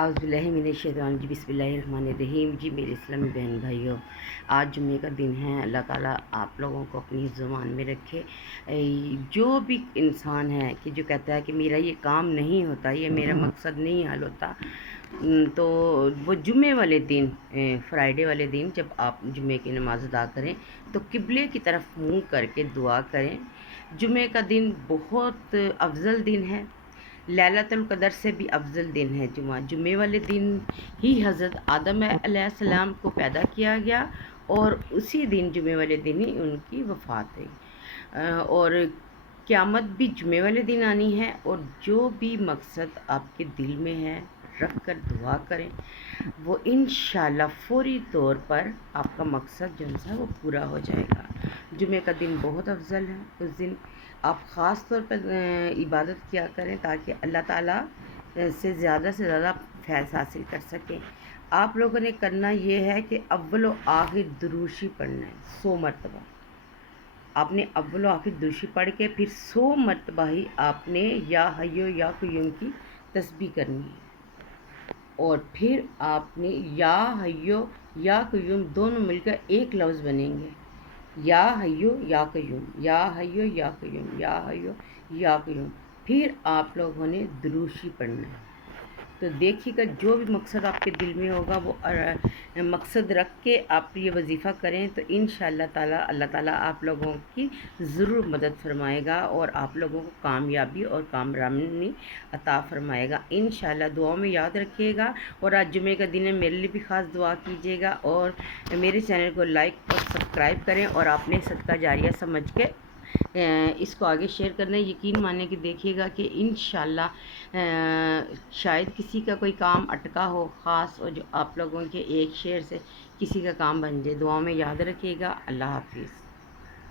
اعوذ باللہ من الشیطان الرجیم بسم اللہ الرحمن الرحیم۔ جی میرے اسلامی بہن بھائیوں، آج جمعے کا دن ہے۔ اللہ تعالیٰ آپ لوگوں کو اپنی زبان میں رکھے۔ جو بھی انسان ہے کہ جو کہتا ہے کہ میرا یہ کام نہیں ہوتا، یہ میرا مقصد نہیں حل ہوتا، تو وہ جمعے والے دن، فرائیڈے والے دن جب آپ جمعے کی نماز ادا کریں تو قبلے کی طرف منہ کر کے دعا کریں۔ جمعے کا دن بہت افضل دن ہے، لیلۃ القدر سے بھی افضل دن ہے جمعے والے دن ہی حضرت آدم علیہ السلام کو پیدا کیا گیا، اور اسی دن جمعے والے دن ہی ان کی وفات ہوئی، اور قیامت بھی جمعے والے دن آنی ہے۔ اور جو بھی مقصد آپ کے دل میں ہے رکھ کر دعا کریں، وہ انشاءاللہ فوری طور پر آپ کا مقصد جو ہے وہ پورا ہو جائے گا۔ جمعے کا دن بہت افضل ہے، اس دن آپ خاص طور پر عبادت کیا کریں تاکہ اللہ تعالیٰ سے زیادہ فیض حاصل کر سکیں۔ آپ لوگوں نے کرنا یہ ہے کہ اول و آخر دروشی پڑھنا ہے 100 مرتبہ۔ آپ نے اول و آخر دروشی پڑھ کے پھر 100 مرتبہ ہی آپ نے یا حیو یا قیوم کی تسبیح کرنی ہے، اور پھر آپ نے یا حیو یا قیوم دونوں مل کر ایک لفظ بنیں گے، یا حیو یا قیوم، یا حیو یا قیوم، یا حیو یا قیوم۔ پھر آپ لوگوں نے دروشی پڑھنا ہے۔ تو دیکھیے گا جو بھی مقصد آپ کے دل میں ہوگا وہ مقصد رکھ کے آپ یہ وظیفہ کریں تو انشاءاللہ تعالی اللہ تعالیٰ آپ لوگوں کی ضرور مدد فرمائے گا، اور آپ لوگوں کو کامیابی اور کامرانی عطا فرمائے گا انشاءاللہ۔ دعاؤں میں یاد رکھیے گا، اور آج جمعے کا دن ہے، میرے لیے بھی خاص دعا کیجیے گا، اور میرے چینل کو لائک اور سبسکرائب کریں، اور آپ نے صدقہ جاریہ سمجھ کے اس کو آگے شیئر کرنا ہے۔ یقین مانے کہ دیکھیے گا کہ انشاءاللہ شاید کسی کا کوئی کام اٹکا ہو خاص، اور جو آپ لوگوں کے ایک شیئر سے کسی کا کام بن جائے۔ دعاؤں میں یاد رکھیے گا۔ اللہ حافظ۔